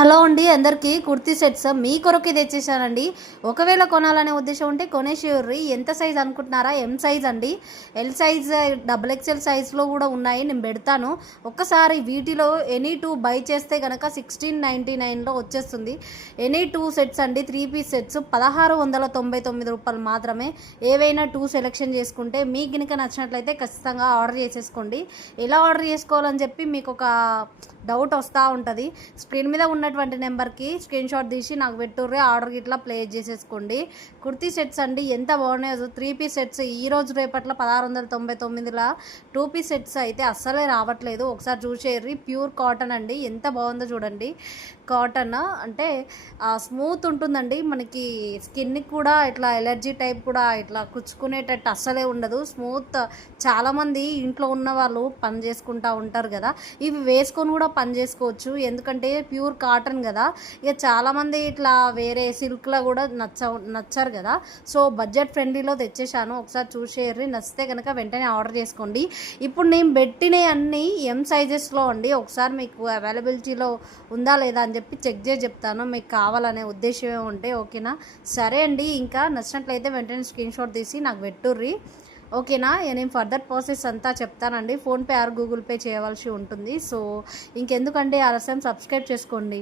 Hello అండి, అందరికీ kurti sets మీ కొరకు తెచ్చేసానండి. ఒకవేళ కొనాలనే ఉద్దేశం ఉంటే కొనేసేయుర్రి. ఎంత సైజ్ అనుకుంటున్నారా? ఎం సైజ్ అండి. ఎల్ సైజ్, డబుల్ ఎక్స్ఎల్ సైజ్లో కూడా ఉన్నాయి, నేను పెడతాను. ఒక్కసారి వీటిలో ఎనీ టూ బై చేస్తే కనుక 1699లో వచ్చేస్తుంది. ఎనీ టూ సెట్స్ అండి, 3 పీస్ సెట్స్ 1699 రూపాయలు మాత్రమే. ఏవైనా టూ సెలెక్షన్ చేసుకుంటే మీకు కనుక నచ్చినట్లయితే ఖచ్చితంగా ఆర్డర్ చేసేసుకోండి. ఎలా ఆర్డర్ చేసుకోవాలని చెప్పి మీకు ఒక డౌట్ వస్తూ ఉంటుంది. స్క్రీన్ మీద ఉన్నటువంటి నెంబర్కి స్క్రీన్ షాట్ తీసి నాకు పెట్టుర్రే, ఆర్డర్ ఇట్లా ప్లేస్ చేసేసుకోండి. కుర్తీ సెట్స్ అండి ఎంత బాగున్నాయో. 3 పీస్ సెట్స్ ఈ రోజు రేపట్లో 1699లా 2 పీస్ సెట్స్ అయితే అస్సలే రావట్లేదు. ఒకసారి చూసేయండి. ప్యూర్ కాటన్ అండి, ఎంత బాగుందో చూడండి. కాటన్ అంటే స్మూత్ ఉంటుందండి. మనకి స్కిన్కి కూడా ఇట్లా ఎలర్జీ టైప్ కూడా ఇట్లా కుచ్చుకునేటట్టు అస్సలే ఉండదు. స్మూత్. చాలామంది ఇంట్లో ఉన్న వాళ్ళు పని చేసుకుంటూ ఉంటారు కదా, ఇవి వేసుకొని కూడా పని చేసుకోవచ్చు. ఎందుకంటే ప్యూర్ కాటన్ కదా. ఇక చాలామంది ఇట్లా వేరే సిల్క్లో కూడా నచ్చరు కదా. సో బడ్జెట్ ఫ్రెండ్లీలో తెచ్చేసాను. ఒకసారి చూసేయండి, నచ్చితే కనుక వెంటనే ఆర్డర్ చేసుకోండి. ఇప్పుడు నేను పెట్టినవి అన్నీ ఎం సైజెస్లో అండి. ఒకసారి మీకు అవైలబిలిటీలో ఉందా లేదా అని చెప్పి చెక్ చేసి చెప్తాను, మీకు కావాలనే ఉద్దేశమే ఉంటే. ఓకేనా? సరే అండి, ఇంకా నచ్చినట్లయితే వెంటనే స్క్రీన్ షాట్ తీసి నాకు పెట్టుర్రి. ఓకేనా? నేను ఫర్దర్ ప్రాసెస్ అంతా చెప్తానండి. ఫోన్పే ఆర్ గూగుల్ పే చేయవలసి ఉంటుంది. సో ఇంకెందుకంటే ఆలస్యం, సబ్స్క్రైబ్ చేసుకోండి.